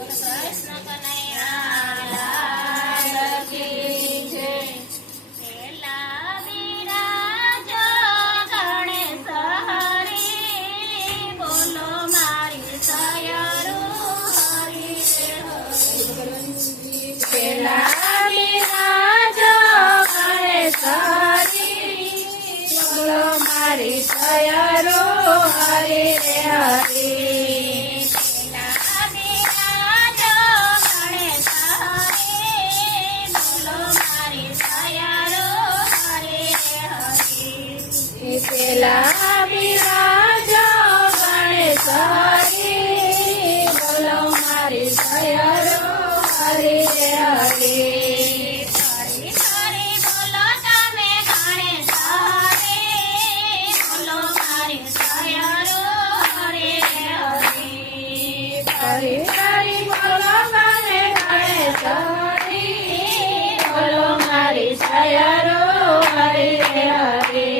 કૃષ્ણ કનૈયા લાલ કી જય. પેલા બિરાજો ગણેશ હરી, બોલો મારી સયરું હરી રે હરી. પેલા બિરાજો ગણેશ હરી, બોલો મારી સયરું હરી રે હરી. પેલા બિરાજો ગણેશ હરી, બોલો મારી સયરું હરી રે હરી. પેલા બિરાજો ગણેશ હરી, બોલો મારી સયરું હરી રે હરી. હરી હરી બોલો તમે ગણેશ હરી, બોલો મારી સયરું હરી રે હરી. હરી હરી બોલો તમે ગણેશ હરી, બોલો મારી સયરું હરી રે હરી.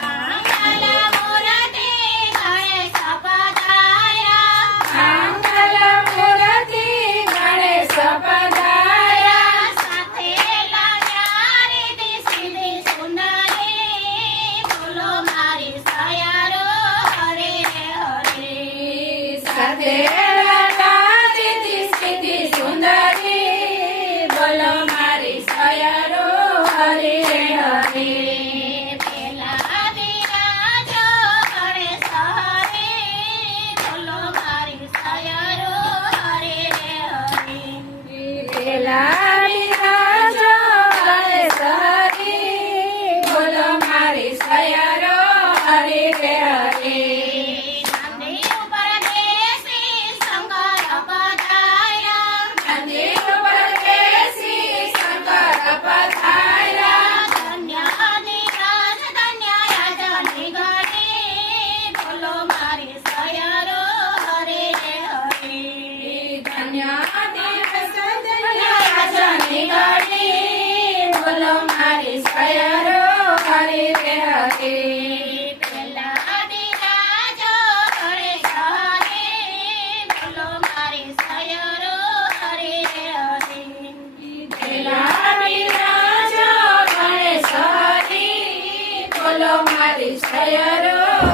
મંગલ મૂર્તિ ગણેશ પધાર્યા, મંગલ મૂર્તિ ગણેશ પધાર્યા. સાથે લાવ્યા રીતિ સિદ્ધિ સુંદરી, બોલો મારી સયરું હરી રે હરી. સાથે લાવ્યા રીતિ સિદ્ધિ સુંદરી, બોલો મારી સયરું હરી રે હરી. પેલા બિરાજો ગણેશ હરી, બોલો મારી સયરું હરી રે હરી. પેલા બિરાજો ગણેશ હરી, બોલો મારી સયરું હરી રે હરી. નંદી ઉપર બેસી શંકર પધાર્યા, નંદી ઉપર બેસી શંકર પધાર્યા. ધન્ય ધીરજ ધન્ય યજની ઘડી, બોલો મારી સયરું હરી રે હરી. ધન્ય ધીરજ ધન્ય યજની ઘડી, બોલો મારી સયરું હરી રે હરી. પેલા બિરાજો ગણેશ હરી, બોલો મારી સયરું હરી રે હરી. પેલા બિરાજો ગણેશ હરી, બોલો મારી સયરું